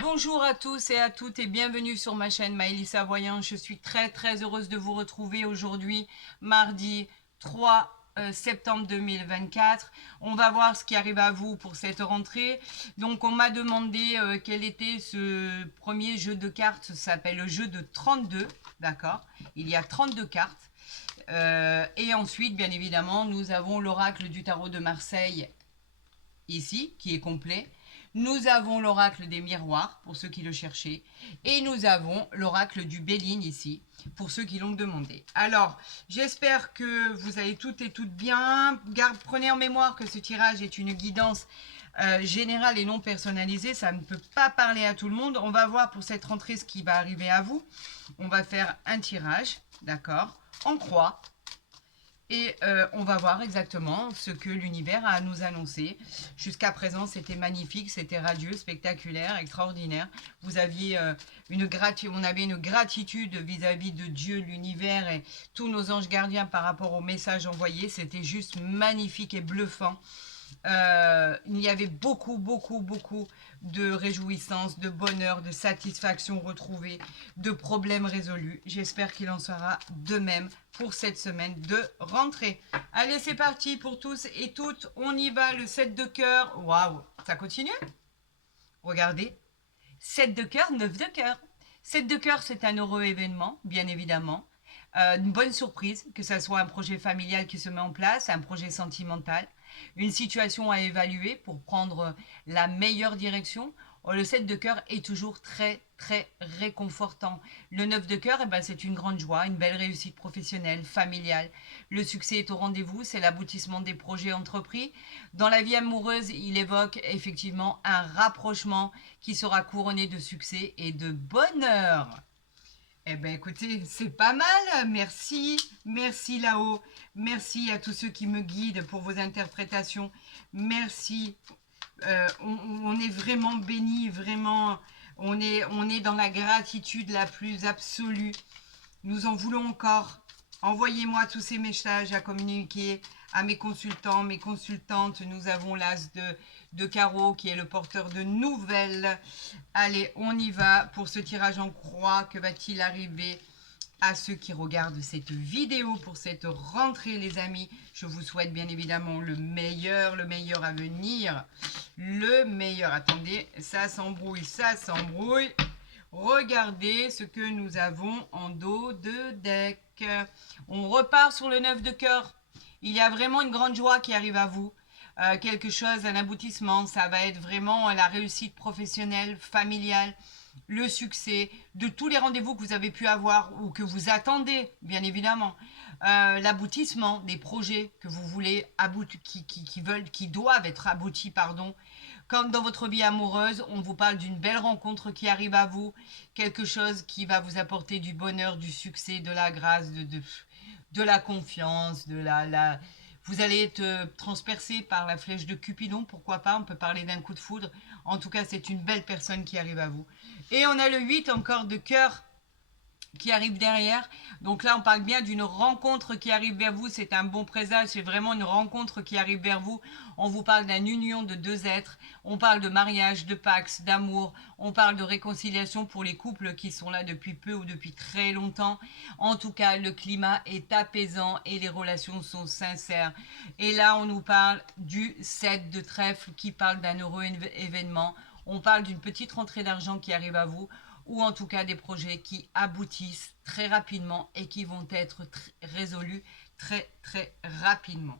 Bonjour à tous et à toutes et bienvenue sur ma chaîne Maëlissa Voyant. Je suis très heureuse de vous retrouver aujourd'hui, mardi 3 septembre 2024. On va voir ce qui arrive à vous pour cette rentrée. Donc on m'a demandé quel était ce premier jeu de cartes. Ça s'appelle le jeu de 32, d'accord. Il y a 32 cartes. Et ensuite, bien évidemment, nous avons l'oracle du tarot de Marseille ici, qui est complet. Nous avons l'oracle des miroirs, pour ceux qui le cherchaient. Et nous avons l'oracle du Béline ici, pour ceux qui l'ont demandé. Alors, j'espère que vous allez toutes et toutes bien. Prenez en mémoire que ce tirage est une guidance générale et non personnalisée. Ça ne peut pas parler à tout le monde. On va voir pour cette rentrée ce qui va arriver à vous. On va faire un tirage, d'accord, en croix. Et on va voir exactement ce que l'univers a à nous annoncer. Jusqu'à présent, c'était magnifique, c'était radieux, spectaculaire, extraordinaire. Vous aviez on avait une gratitude vis-à-vis de Dieu, l'univers et tous nos anges gardiens par rapport aux messages envoyés. C'était juste magnifique et bluffant. Il y avait beaucoup de réjouissance, de bonheur, de satisfaction retrouvée, de problèmes résolus. J'espère qu'il en sera de même pour cette semaine de rentrée. Allez, c'est parti pour tous et toutes. On y va, le 7 de cœur. Waouh, ça continue? Regardez. 7 de cœur, 9 de cœur. 7 de cœur, c'est un heureux événement, bien évidemment. Une bonne surprise, que ce soit un projet familial qui se met en place, un projet sentimental, une situation à évaluer pour prendre la meilleure direction. Le 7 de cœur est toujours très réconfortant. Le 9 de cœur, eh ben, c'est une grande joie, une belle réussite professionnelle, familiale. Le succès est au rendez-vous, c'est l'aboutissement des projets entrepris. Dans la vie amoureuse, il évoque effectivement un rapprochement qui sera couronné de succès et de bonheur. Eh bien, écoutez, c'est pas mal. Merci là-haut. Merci à tous ceux qui me guident pour vos interprétations. Merci. On est vraiment bénis, vraiment. On est dans la gratitude la plus absolue. Nous en voulons encore. Envoyez-moi tous ces messages à communiquer à mes consultants, mes consultantes. Nous avons l'as de carreau qui est le porteur de nouvelles. Allez, on y va pour ce tirage en croix. Que va-t-il arriver à ceux qui regardent cette vidéo pour cette rentrée, les amis? Je vous souhaite bien évidemment le meilleur à venir. Le meilleur. Attendez, ça s'embrouille, ça s'embrouille. Regardez ce que nous avons en dos de deck. On repart sur le 9 de cœur. Il y a vraiment une grande joie qui arrive à vous. Quelque chose, un aboutissement. Ça va être vraiment la réussite professionnelle, familiale, le succès de tous les rendez-vous que vous avez pu avoir ou que vous attendez, bien évidemment. L'aboutissement des projets que vous voulez aboutir, qui doivent être aboutis, pardon. Comme dans votre vie amoureuse, on vous parle d'une belle rencontre qui arrive à vous, quelque chose qui va vous apporter du bonheur, du succès, de la grâce, de la confiance, vous allez être transpercé par la flèche de Cupidon, pourquoi pas, on peut parler d'un coup de foudre. En tout cas, c'est une belle personne qui arrive à vous. Et on a le 8 encore de cœur qui arrive derrière. Donc là, on parle bien d'une rencontre qui arrive vers vous. C'est un bon présage. C'est vraiment une rencontre qui arrive vers vous. On vous parle d'une union de deux êtres. On parle de mariage, de pax, d'amour. On parle de réconciliation pour les couples qui sont là depuis peu ou depuis très longtemps. En tout cas, le climat est apaisant et les relations sont sincères. Et là, on nous parle du 7 de trèfle qui parle d'un heureux événement. On parle d'une petite rentrée d'argent qui arrive à vous, ou en tout cas des projets qui aboutissent très rapidement et qui vont être résolus très rapidement.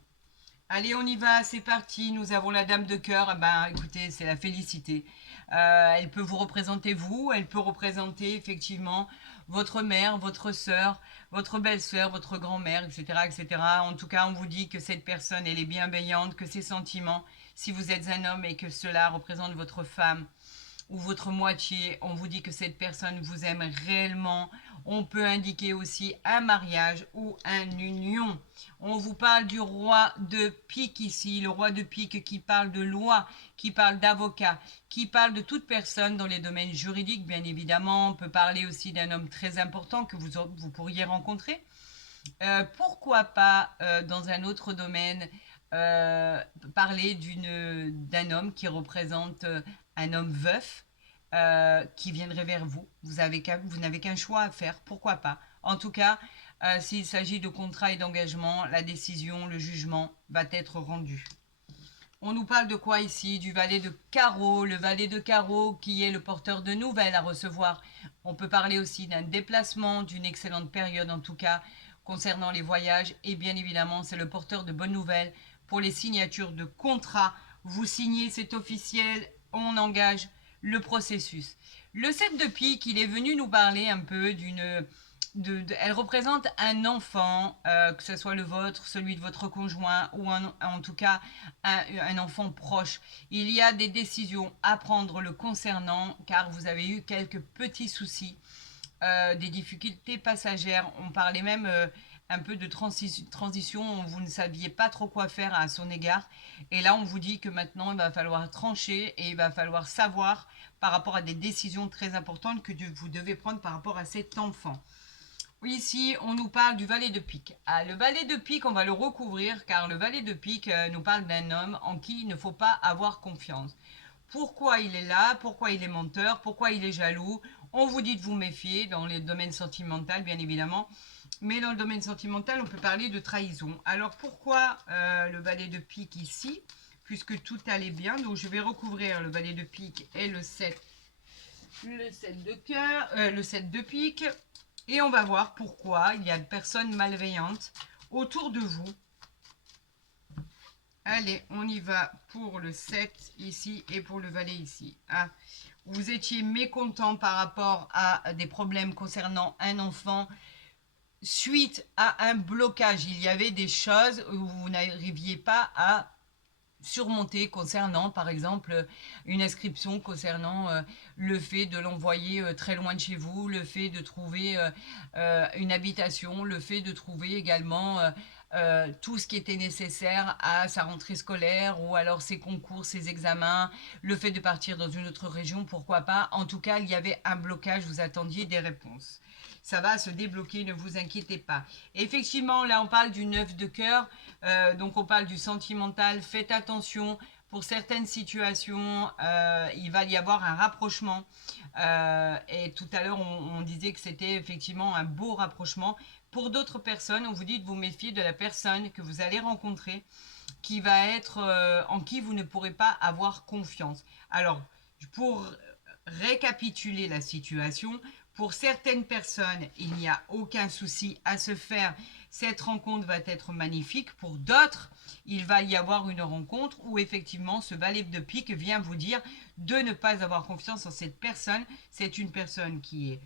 Allez, on y va, c'est parti. Nous avons la dame de cœur. Ben, écoutez, c'est la félicité. Elle peut vous représenter vous, elle peut représenter effectivement votre mère, votre sœur, votre belle-sœur, votre grand-mère, etc., etc. En tout cas, on vous dit que cette personne, elle est bienveillante, que ses sentiments, si vous êtes un homme et que cela représente votre femme, ou votre moitié, on vous dit que cette personne vous aime réellement. On peut indiquer aussi un mariage ou une union. On vous parle du roi de pique ici, le roi de pique qui parle de loi, qui parle d'avocat, qui parle de toute personne dans les domaines juridiques, bien évidemment. On peut parler aussi d'un homme très important que vous pourriez rencontrer. Pourquoi pas, dans un autre domaine, parler d'un homme qui représente un homme veuf, qui viendraient vers vous. Vous n'avez qu'un choix à faire, pourquoi pas. En tout cas, s'il s'agit de contrat et d'engagement, la décision, le jugement va être rendu. On nous parle de quoi ici? Du valet de carreau, le valet de carreau qui est le porteur de nouvelles à recevoir. On peut parler aussi d'un déplacement, d'une excellente période en tout cas, concernant les voyages. Et bien évidemment, c'est le porteur de bonnes nouvelles pour les signatures de contrats. Vous signez, c'est officiel, on engage le processus. Le 7 de pique, il est venu nous parler un peu d'une... elle représente un enfant, que ce soit le vôtre, celui de votre conjoint ou en tout cas un enfant proche. Il y a des décisions à prendre le concernant car vous avez eu quelques petits soucis, des difficultés passagères. On parlait même un peu de transition, vous ne saviez pas trop quoi faire à son égard. Et là, on vous dit que maintenant, il va falloir trancher et il va falloir savoir par rapport à des décisions très importantes que vous devez prendre par rapport à cet enfant. Ici, on nous parle du valet de pique. Ah, le valet de pique, on va le recouvrir car le valet de pique nous parle d'un homme en qui il ne faut pas avoir confiance. Pourquoi il est là? Pourquoi il est menteur? Pourquoi il est jaloux? On vous dit de vous méfier dans le domaine sentimental, bien évidemment. Mais dans le domaine sentimental, on peut parler de trahison. Alors pourquoi le valet de pique ici? Puisque tout allait bien. Donc je vais recouvrir le valet de pique et le 7 de cœur, le 7 de pique. Et on va voir pourquoi il y a de personnes malveillantes autour de vous. Allez, on y va pour le 7 ici et pour le valet ici. Ah, vous étiez mécontent par rapport à des problèmes concernant un enfant suite à un blocage. Il y avait des choses où vous n'arriviez pas à surmonter concernant par exemple une inscription, concernant le fait de l'envoyer très loin de chez vous, le fait de trouver une habitation, le fait de trouver également tout ce qui était nécessaire à sa rentrée scolaire ou alors ses concours, ses examens, le fait de partir dans une autre région, pourquoi pas. En tout cas, il y avait un blocage, vous attendiez des réponses. Ça va se débloquer, ne vous inquiétez pas. Effectivement, là, on parle du 9 de cœur, donc on parle du sentimental. Faites attention, pour certaines situations, il va y avoir un rapprochement. Et tout à l'heure, on disait que c'était effectivement un beau rapprochement. Pour d'autres personnes, on vous dit de vous méfier de la personne que vous allez rencontrer, qui va être en qui vous ne pourrez pas avoir confiance. Alors, pour récapituler la situation, pour certaines personnes, il n'y a aucun souci à se faire. Cette rencontre va être magnifique. Pour d'autres, il va y avoir une rencontre où effectivement ce valet de pique vient vous dire de ne pas avoir confiance en cette personne. C'est une personne qui est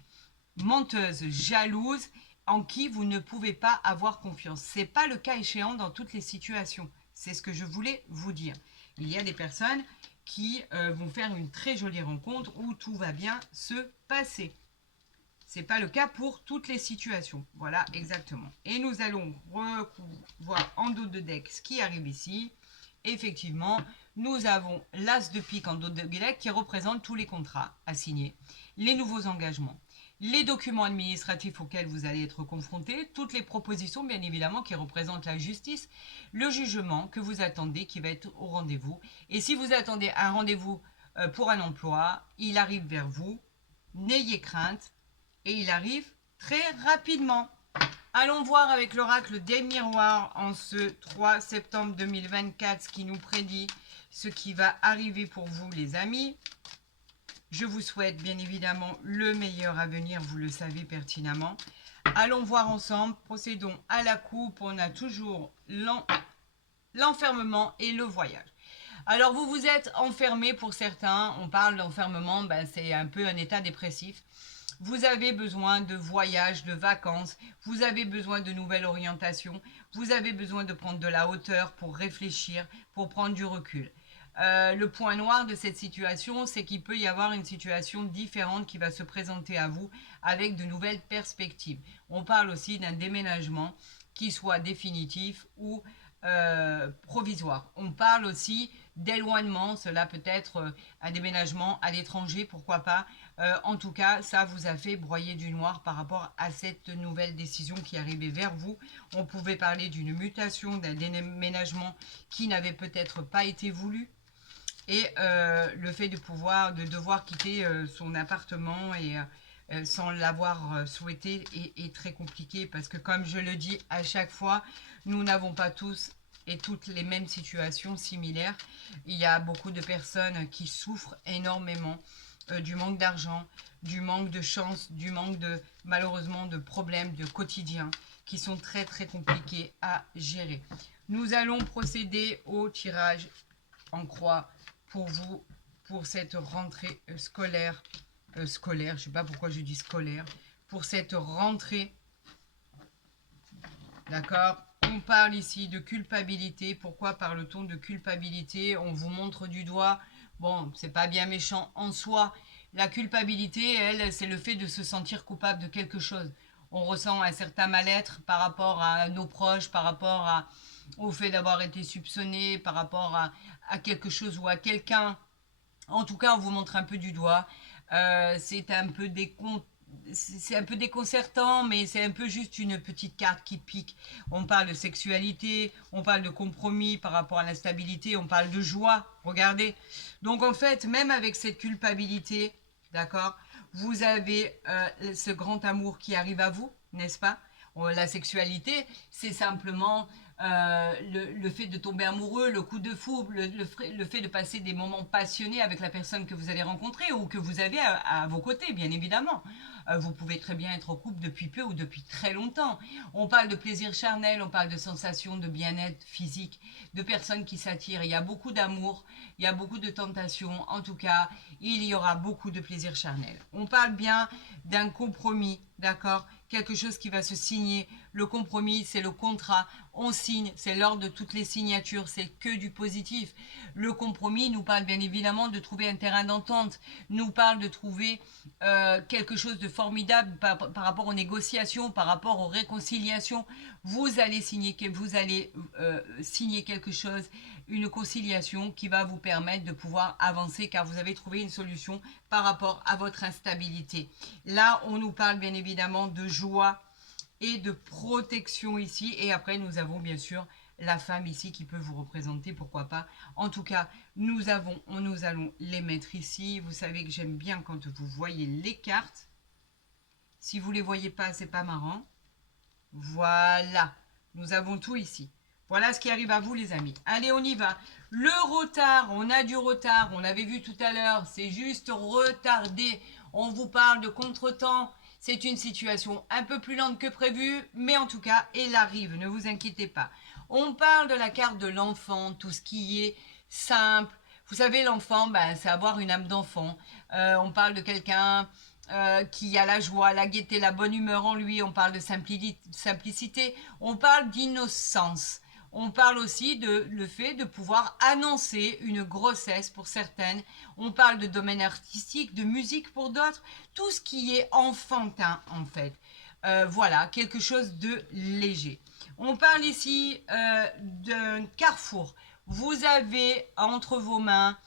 menteuse, jalouse, en qui vous ne pouvez pas avoir confiance. Ce n'est pas le cas échéant dans toutes les situations. C'est ce que je voulais vous dire. Il y a des personnes qui vont faire une très jolie rencontre où tout va bien se passer. Ce n'est pas le cas pour toutes les situations. Voilà, exactement. Et nous allons voir en dos de deck ce qui arrive ici. Effectivement, nous avons l'As de pique en dos de deck qui représente tous les contrats à signer, les nouveaux engagements, les documents administratifs auxquels vous allez être confrontés, toutes les propositions, bien évidemment, qui représentent la justice, le jugement que vous attendez qui va être au rendez-vous. Et si vous attendez un rendez-vous pour un emploi, il arrive vers vous. N'ayez crainte. Et il arrive très rapidement. Allons voir avec l'oracle des miroirs en ce 3 septembre 2024 ce qui nous prédit ce qui va arriver pour vous les amis. Je vous souhaite bien évidemment le meilleur à venir, vous le savez pertinemment. Allons voir ensemble, procédons à la coupe, on a toujours l'enfermement et le voyage. Alors vous vous êtes enfermé pour certains, on parle d'enfermement, c'est un peu un état dépressif. Vous avez besoin de voyages, de vacances, vous avez besoin de nouvelles orientations, vous avez besoin de prendre de la hauteur pour réfléchir, pour prendre du recul. Le point noir de cette situation, c'est qu'il peut y avoir une situation différente qui va se présenter à vous avec de nouvelles perspectives. On parle aussi d'un déménagement qui soit définitif ou provisoire. On parle aussi d'éloignement, cela peut être un déménagement à l'étranger, pourquoi pas. En tout cas, ça vous a fait broyer du noir par rapport à cette nouvelle décision qui arrivait vers vous. On pouvait parler d'une mutation, d'un déménagement qui n'avait peut-être pas été voulu. Et le fait de devoir quitter son appartement et sans l'avoir souhaité est très compliqué parce que comme je le dis à chaque fois, nous n'avons pas tous et toutes les mêmes situations similaires. Il y a beaucoup de personnes qui souffrent énormément du manque d'argent, du manque de chance, du manque de malheureusement de problèmes de quotidien qui sont très très compliqués à gérer. Nous allons procéder au tirage en croix pour vous, pour cette rentrée scolaire, je ne sais pas pourquoi je dis scolaire, pour cette rentrée, d'accord. On parle ici de culpabilité. Pourquoi parle-t-on de culpabilité? On vous montre du doigt. Bon, c'est pas bien méchant en soi. La culpabilité, elle, c'est le fait de se sentir coupable de quelque chose. On ressent un certain mal-être par rapport à nos proches, par rapport au fait d'avoir été soupçonné, par rapport à quelque chose ou à quelqu'un. En tout cas, on vous montre un peu du doigt. C'est un peu c'est un peu déconcertant, mais c'est un peu juste une petite carte qui pique. On parle de sexualité, on parle de compromis par rapport à l'instabilité, on parle de joie. Regardez. Donc en fait, même avec cette culpabilité, d'accord, vous avez ce grand amour qui arrive à vous, n'est-ce pas? La sexualité, c'est simplement le fait de tomber amoureux, le coup de foudre, le fait de passer des moments passionnés avec la personne que vous allez rencontrer ou que vous avez à vos côtés, bien évidemment. Vous pouvez très bien être en couple depuis peu ou depuis très longtemps. On parle de plaisir charnel, on parle de sensations de bien-être physique, de personnes qui s'attirent. Il y a beaucoup d'amour, il y a beaucoup de tentations. En tout cas, il y aura beaucoup de plaisir charnel. On parle bien d'un compromis, d'accord? Quelque chose qui va se signer. Le compromis, c'est le contrat. On signe, c'est l'ordre de toutes les signatures, c'est que du positif. Le compromis nous parle bien évidemment de trouver un terrain d'entente, nous parle de trouver quelque chose de formidable par rapport aux négociations, par rapport aux réconciliations. Vous allez signer quelque chose, une conciliation qui va vous permettre de pouvoir avancer car vous avez trouvé une solution par rapport à votre instabilité. Là, on nous parle bien évidemment de joie et de protection ici. Et après, nous avons bien sûr la femme ici qui peut vous représenter, pourquoi pas. En tout cas, nous allons les mettre ici. Vous savez que j'aime bien quand vous voyez les cartes. Si vous ne les voyez pas, c'est pas marrant. Voilà, nous avons tout ici. Voilà ce qui arrive à vous les amis. Allez, on y va. Le retard, on a du retard, on l'avait vu tout à l'heure, c'est juste retardé. On vous parle de contretemps. C'est une situation un peu plus lente que prévu, mais en tout cas, elle arrive, ne vous inquiétez pas. On parle de la carte de l'enfant, tout ce qui est simple. Vous savez, l'enfant, ben, c'est avoir une âme d'enfant. On parle de quelqu'un qui a la joie, la gaieté, la bonne humeur en lui. On parle de simplicité, on parle d'innocence. On parle aussi de le fait de pouvoir annoncer une grossesse pour certaines. On parle de domaine artistique, de musique pour d'autres. Tout ce qui est enfantin en fait. Voilà, quelque chose de léger. On parle ici d'un carrefour. Vous avez entre vos mains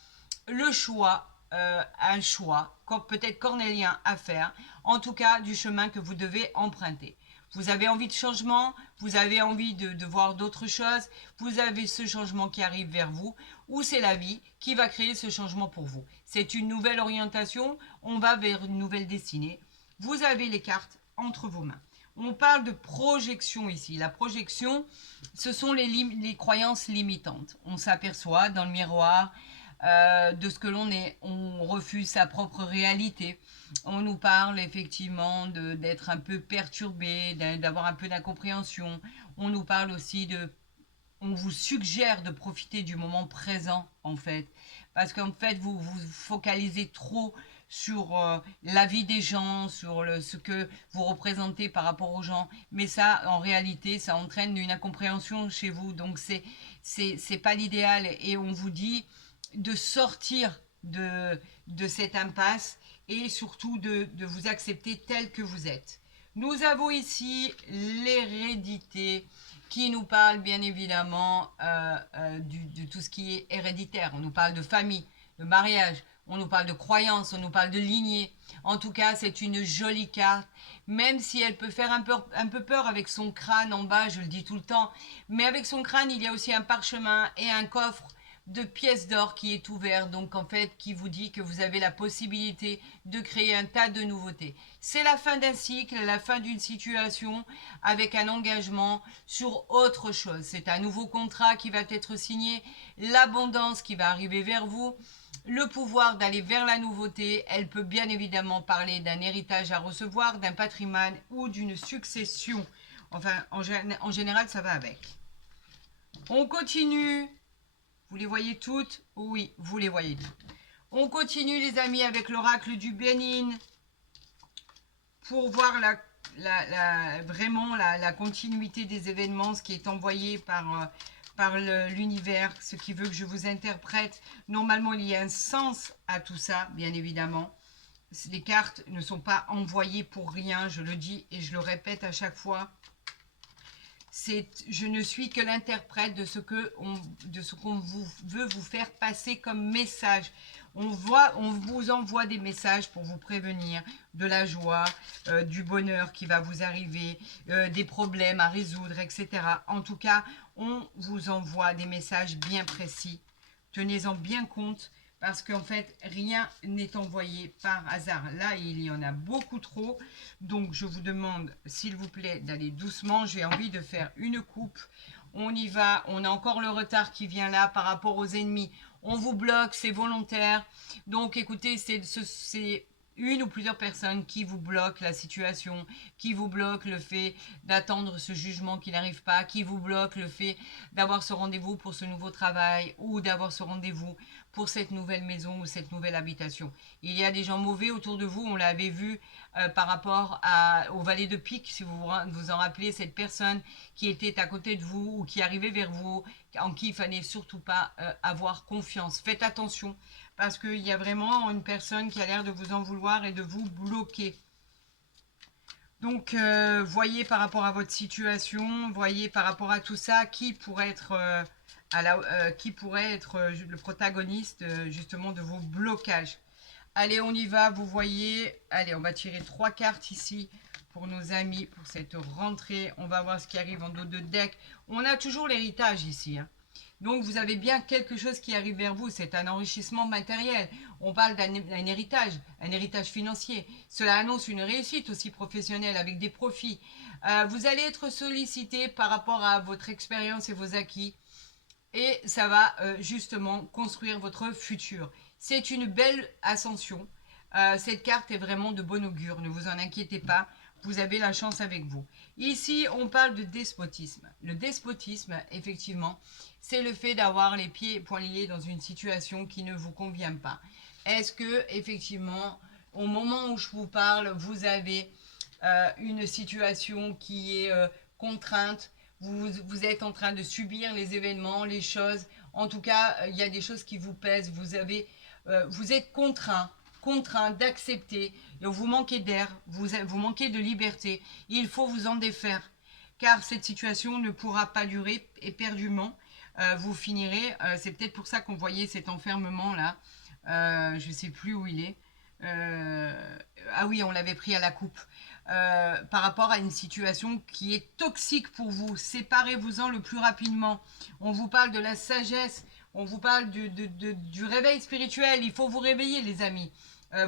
le choix, un choix, peut-être cornélien à faire, en tout cas du chemin que vous devez emprunter. Vous avez envie de changement, vous avez envie de voir d'autres choses, vous avez ce changement qui arrive vers vous, ou c'est la vie qui va créer ce changement pour vous. C'est une nouvelle orientation, on va vers une nouvelle destinée. Vous avez les cartes entre vos mains. On parle de projection ici. La projection, ce sont les croyances limitantes. On s'aperçoit dans le miroir de ce que l'on est. On refuse sa propre réalité. On nous parle effectivement d'être un peu perturbé, d'avoir un peu d'incompréhension. On nous parle aussi on vous suggère de profiter du moment présent en fait. Parce qu'en fait, vous vous focalisez trop sur la vie des gens, sur ce que vous représentez par rapport aux gens. Mais ça, en réalité, ça entraîne une incompréhension chez vous. Donc, c'est pas l'idéal. Et on vous dit de sortir de cette impasse et surtout de vous accepter tel que vous êtes. Nous avons ici l'hérédité qui nous parle bien évidemment de tout ce qui est héréditaire. On nous parle de famille, de mariage, on nous parle de croyances, on nous parle de lignée. En tout cas, c'est une jolie carte, même si elle peut faire un peu peur avec son crâne en bas, je le dis tout le temps. Mais avec son crâne, il y a aussi un parchemin et un coffre de pièces d'or qui est ouvert, donc en fait qui vous dit que vous avez la possibilité de créer un tas de nouveautés. C'est la fin d'un cycle, la fin d'une situation avec un engagement sur autre chose. C'est un nouveau contrat qui va être signé, l'abondance qui va arriver vers vous, le pouvoir d'aller vers la nouveauté. Elle peut bien évidemment parler d'un héritage à recevoir, d'un patrimoine ou d'une succession. Enfin, en général, ça va avec. On continue. Vous les voyez toutes? Oui, vous les voyez toutes. On continue les amis avec l'oracle du Bénin pour voir vraiment la continuité des événements, ce qui est envoyé par l'univers, ce qui veut que je vous interprète. Normalement, il y a un sens à tout ça, bien évidemment. Les cartes ne sont pas envoyées pour rien, je le dis et je le répète à chaque fois. Je ne suis que l'interprète de ce qu'on veut vous faire passer comme message. On vous envoie des messages pour vous prévenir de la joie, du bonheur qui va vous arriver, des problèmes à résoudre, etc. En tout cas, on vous envoie des messages bien précis. Tenez-en bien compte parce qu'en fait, rien n'est envoyé par hasard. Là, il y en a beaucoup trop. Donc, je vous demande, s'il vous plaît, d'aller doucement. J'ai envie de faire une coupe. On y va. On a encore le retard qui vient là par rapport aux ennemis. On vous bloque, c'est volontaire. Donc, écoutez, c'est une ou plusieurs personnes qui vous bloquent la situation, qui vous bloquent le fait d'attendre ce jugement qui n'arrive pas, qui vous bloquent le fait d'avoir ce rendez-vous pour ce nouveau travail ou d'avoir ce rendez-vous pour cette nouvelle maison ou cette nouvelle habitation. Il y a des gens mauvais autour de vous, on l'avait vu par rapport au valet de pique, si vous vous en rappelez, cette personne qui était à côté de vous ou qui arrivait vers vous, en qui il ne fallait surtout pas avoir confiance. Faites attention parce qu'il y a vraiment une personne qui a l'air de vous en vouloir et de vous bloquer. Donc, voyez par rapport à votre situation, voyez par rapport à tout ça, qui pourrait être, le protagoniste justement de vos blocages. Allez, on y va, vous voyez. Allez, on va tirer 3 cartes ici pour nos amis, pour cette rentrée. On va voir ce qui arrive en dos de deck. On a toujours l'héritage ici, hein. Donc, vous avez bien quelque chose qui arrive vers vous. C'est un enrichissement matériel. On parle d'un héritage financier. Cela annonce une réussite aussi professionnelle avec des profits. Vous allez être sollicité par rapport à votre expérience et vos acquis. Et ça va justement construire votre futur. C'est une belle ascension. Cette carte est vraiment de bon augure. Ne vous en inquiétez pas. Vous avez la chance avec vous. Ici, on parle de despotisme. Le despotisme, effectivement, c'est le fait d'avoir les pieds et poings liés dans une situation qui ne vous convient pas. Est-ce que, effectivement, au moment où je vous parle, vous avez une situation qui est contrainte, vous êtes en train de subir les événements, les choses. En tout cas, il y a des choses qui vous pèsent. Vous êtes contraint d'accepter. Vous manquez d'air, vous manquez de liberté. Il faut vous en défaire. Car cette situation ne pourra pas durer éperdument. Vous finirez. C'est peut-être pour ça qu'on voyait cet enfermement là. Je ne sais plus où il est. Ah oui, on l'avait pris à la coupe. Par rapport à une situation qui est toxique pour vous. Séparez-vous-en le plus rapidement. On vous parle de la sagesse, on vous parle du réveil spirituel. Il faut vous réveiller, les amis.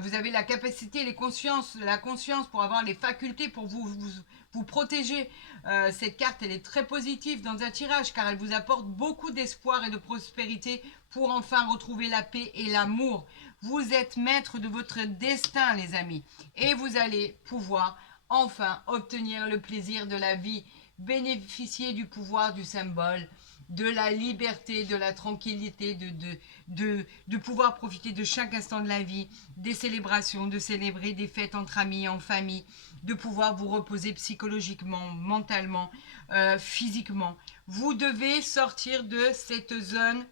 Vous avez la capacité, la conscience pour avoir les facultés pour vous protéger. Cette carte, elle est très positive dans un tirage car elle vous apporte beaucoup d'espoir et de prospérité pour enfin retrouver la paix et l'amour. Vous êtes maître de votre destin, les amis. Et vous allez pouvoir enfin obtenir le plaisir de la vie, bénéficier du pouvoir du symbole, de la liberté, de la tranquillité, de pouvoir profiter de chaque instant de la vie, des célébrations, de célébrer des fêtes entre amis, en famille, de pouvoir vous reposer psychologiquement, mentalement, physiquement. Vous devez sortir de cette zone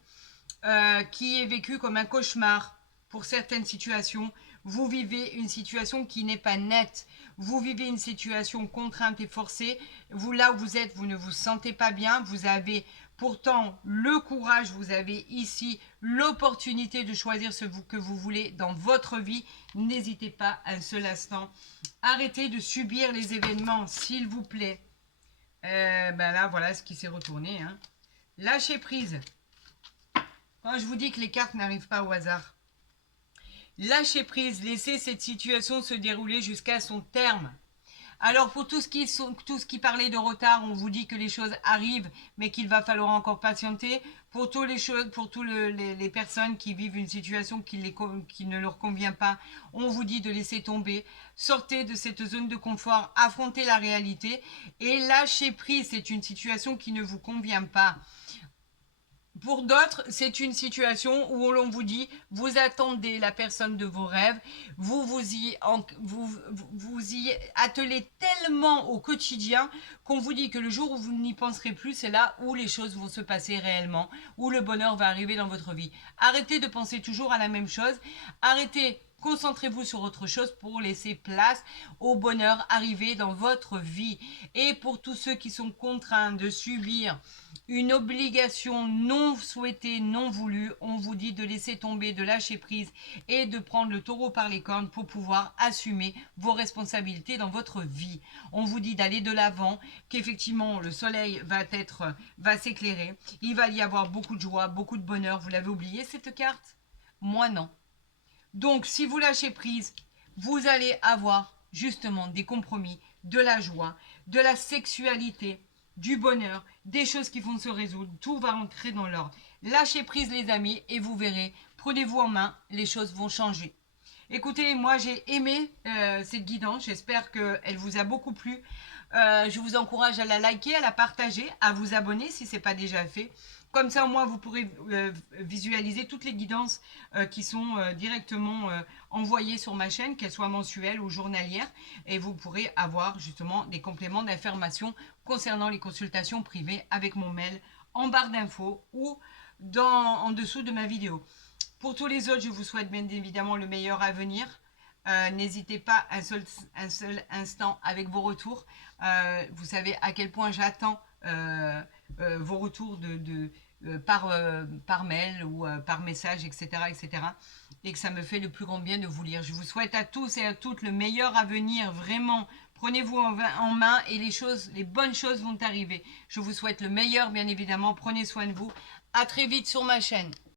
qui est vécue comme un cauchemar pour certaines situations. Vous vivez une situation qui n'est pas nette. Vous vivez une situation contrainte et forcée. Vous, là où vous êtes, vous ne vous sentez pas bien. Vous avez pourtant le courage. Vous avez ici l'opportunité de choisir ce que vous voulez dans votre vie. N'hésitez pas un seul instant. Arrêtez de subir les événements, s'il vous plaît. Ben là, voilà ce qui s'est retourné, hein. Lâchez prise. Quand je vous dis que les cartes n'arrivent pas au hasard, lâchez prise, laissez cette situation se dérouler jusqu'à son terme. Alors pour tout ce qui parlait de retard, on vous dit que les choses arrivent, mais qu'il va falloir encore patienter. Pour toutes les choses, pour tous les personnes qui vivent une situation qui ne leur convient pas, on vous dit de laisser tomber. Sortez de cette zone de confort, affrontez la réalité et lâchez prise. C'est une situation qui ne vous convient pas. Pour d'autres, c'est une situation où l'on vous dit, vous attendez la personne de vos rêves, vous y attelez tellement au quotidien qu'on vous dit que le jour où vous n'y penserez plus, c'est là où les choses vont se passer réellement, où le bonheur va arriver dans votre vie. Arrêtez de penser toujours à la même chose, arrêtez. Concentrez-vous sur autre chose pour laisser place au bonheur arriver dans votre vie. Et pour tous ceux qui sont contraints de subir une obligation non souhaitée, non voulue, on vous dit de laisser tomber, de lâcher prise et de prendre le taureau par les cornes pour pouvoir assumer vos responsabilités dans votre vie. On vous dit d'aller de l'avant, qu'effectivement le soleil va s'éclairer, il va y avoir beaucoup de joie, beaucoup de bonheur. Vous l'avez oublié cette carte? Moi non. Donc, si vous lâchez prise, vous allez avoir justement des compromis, de la joie, de la sexualité, du bonheur, des choses qui vont se résoudre. Tout va entrer dans l'ordre. Lâchez prise, les amis, et vous verrez. Prenez-vous en main, les choses vont changer. Écoutez, moi j'ai aimé cette guidance. J'espère qu'elle vous a beaucoup plu. Je vous encourage à la liker, à la partager, à vous abonner si ce n'est pas déjà fait. Comme ça, au moins, vous pourrez visualiser toutes les guidances qui sont directement envoyées sur ma chaîne, qu'elles soient mensuelles ou journalières. Et vous pourrez avoir justement des compléments d'informations concernant les consultations privées avec mon mail en barre d'infos ou en dessous de ma vidéo. Pour tous les autres, je vous souhaite bien évidemment le meilleur à venir. N'hésitez pas un seul instant avec vos retours. Vous savez à quel point j'attends vos retours par mail ou par message, etc., etc. Et que ça me fait le plus grand bien de vous lire. Je vous souhaite à tous et à toutes le meilleur à venir, vraiment. Prenez-vous en main et les bonnes choses vont arriver. Je vous souhaite le meilleur, bien évidemment. Prenez soin de vous. À très vite sur ma chaîne.